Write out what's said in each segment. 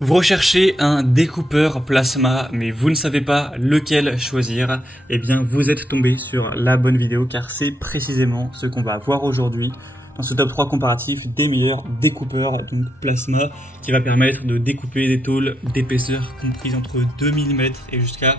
Vous recherchez un découpeur plasma, mais vous ne savez pas lequel choisir, eh bien vous êtes tombé sur la bonne vidéo car c'est précisément ce qu'on va voir aujourd'hui dans ce top 3 comparatif des meilleurs découpeurs donc plasma qui va permettre de découper des tôles d'épaisseur comprises entre 2 mm et jusqu'à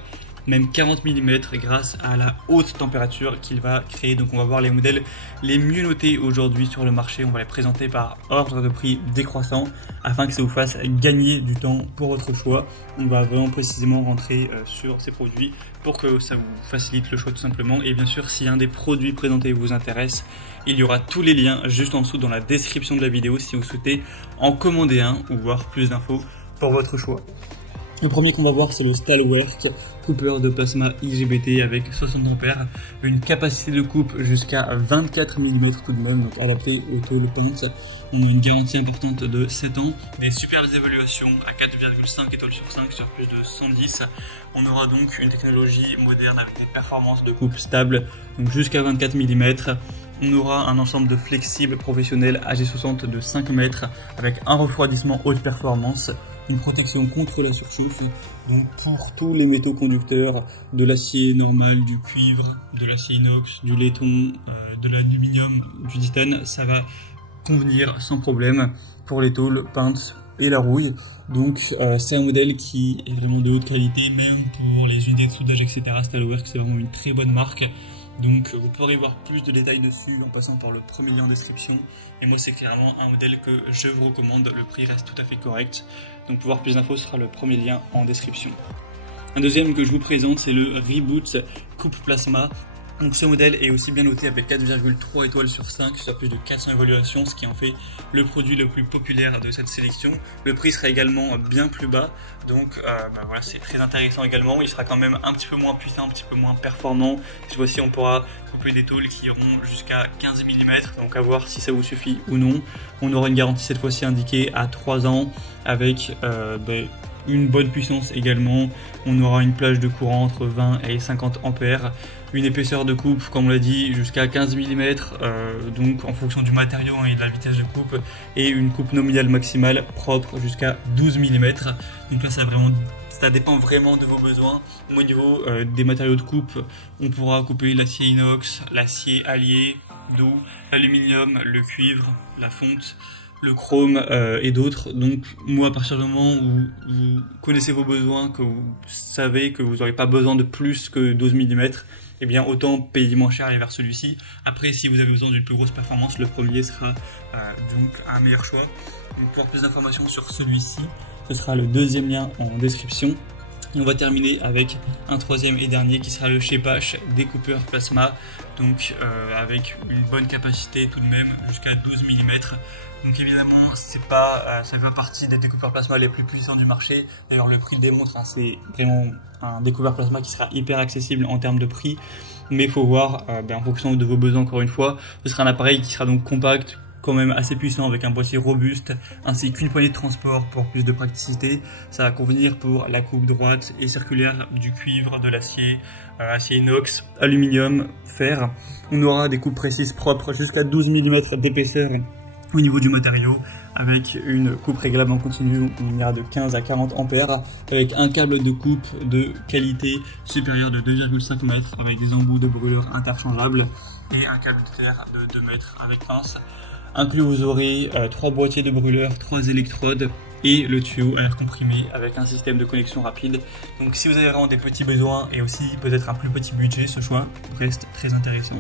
même 40 mm grâce à la haute température qu'il va créer. Donc on va voir les modèles les mieux notés aujourd'hui sur le marché, on va les présenter par ordre de prix décroissant afin que ça vous fasse gagner du temps pour votre choix. On va vraiment précisément rentrer sur ces produits pour que ça vous facilite le choix tout simplement. Et bien sûr, si un des produits présentés vous intéresse, il y aura tous les liens juste en dessous dans la description de la vidéo si vous souhaitez en commander un ou voir plus d'infos pour votre choix. Le premier qu'on va voir, c'est le Stalwart coupeur de plasma IGBT avec 60 ampères, une capacité de coupe jusqu'à 24 mm tout de même, donc adapté aux tôles peintes. On a une garantie importante de 7 ans, des superbes évaluations à 4,5 étoiles sur 5 sur plus de 110. On aura donc une technologie moderne avec des performances de coupe stables, donc jusqu'à 24 mm. On aura un ensemble de flexibles professionnels AG60 de 5 mètres avec un refroidissement haute performance, une protection contre la surchauffe, donc pour tous les métaux conducteurs, de l'acier normal, du cuivre, de l'acier inox, du laiton, de l'aluminium, du titane, ça va convenir sans problème pour les tôles peintes et la rouille. Donc c'est un modèle qui est vraiment de haute qualité, même pour les unités de soudage, etc. Stalwart, c'est vraiment une très bonne marque. Donc vous pourrez voir plus de détails dessus en passant par le premier lien en description. Et moi c'est clairement un modèle que je vous recommande, le prix reste tout à fait correct. Donc pour voir plus d'infos, ce sera le premier lien en description. Un deuxième que je vous présente, c'est le Reboot Coupe Plasma. Donc ce modèle est aussi bien noté avec 4,3 étoiles sur 5 sur plus de 400 évaluations, ce qui en fait le produit le plus populaire de cette sélection. Le prix sera également bien plus bas, donc voilà, c'est très intéressant également. Il sera quand même un petit peu moins puissant, un petit peu moins performant. Cette fois-ci on pourra couper des tôles qui iront jusqu'à 15 mm, donc à voir si ça vous suffit ou non. On aura une garantie cette fois-ci indiquée à 3 ans avec une bonne puissance également. On aura une plage de courant entre 20 et 50 ampères, une épaisseur de coupe comme on l'a dit jusqu'à 15 mm, donc en fonction du matériau et de la vitesse de coupe, et une coupe nominale maximale propre jusqu'à 12 mm. Donc là ça dépend vraiment de vos besoins. Au niveau des matériaux de coupe, on pourra couper l'acier inox, l'acier allié, d'eau, l'aluminium, le cuivre, la fonte, le chrome et d'autres. Donc moi, à partir du moment où vous connaissez vos besoins, que vous savez que vous n'aurez pas besoin de plus que 12 mm, eh bien autant payer moins cher et aller vers celui-ci. Après, si vous avez besoin d'une plus grosse performance, le premier sera donc un meilleur choix. Donc pour plus d'informations sur celui-ci, ce sera le deuxième lien en description. Et on va terminer avec un troisième et dernier qui sera le Shepash découpeur plasma, donc avec une bonne capacité tout de même jusqu'à 12 mm. Donc évidemment ça fait partie des découpeurs plasma les plus puissants du marché. D'ailleurs le prix le démontre, c'est vraiment un découpeur plasma qui sera hyper accessible en termes de prix. Mais il faut voir en fonction de vos besoins, encore une fois. Ce sera un appareil qui sera donc compact, quand même assez puissant, avec un boîtier robuste ainsi qu'une poignée de transport pour plus de praticité. Ça va convenir pour la coupe droite et circulaire du cuivre, de l'acier, acier inox, aluminium, fer. On aura des coupes précises propres jusqu'à 12 mm d'épaisseur au niveau du matériau, avec une coupe réglable en continu. On ira de 15 à 40 ampères avec un câble de coupe de qualité supérieure de 2,5 mètres avec des embouts de brûleur interchangeables et un câble de terre de 2 mètres avec pince. Inclus, vous aurez 3 boîtiers de brûleur, 3 électrodes et le tuyau à air comprimé avec un système de connexion rapide. Donc si vous avez vraiment des petits besoins et aussi peut-être un plus petit budget, ce choix reste très intéressant.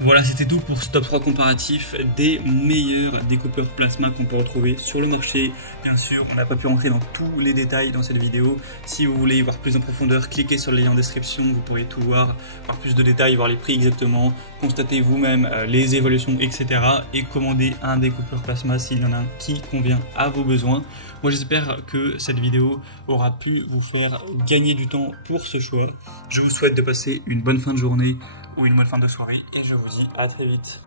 Voilà, c'était tout pour ce top 3 comparatif des meilleurs découpeurs plasma qu'on peut retrouver sur le marché. Bien sûr, on n'a pas pu rentrer dans tous les détails dans cette vidéo. Si vous voulez y voir plus en profondeur, cliquez sur le lien en description, vous pourrez tout voir plus de détails, voir les prix exactement, constater vous-même les évaluations, etc. et commander un découpeur plasma s'il y en a un qui convient à vos besoins. Moi, j'espère que cette vidéo aura pu vous faire gagner du temps pour ce choix. Je vous souhaite de passer une bonne fin de journée ou une bonne fin de soirée et je vous dis à très vite.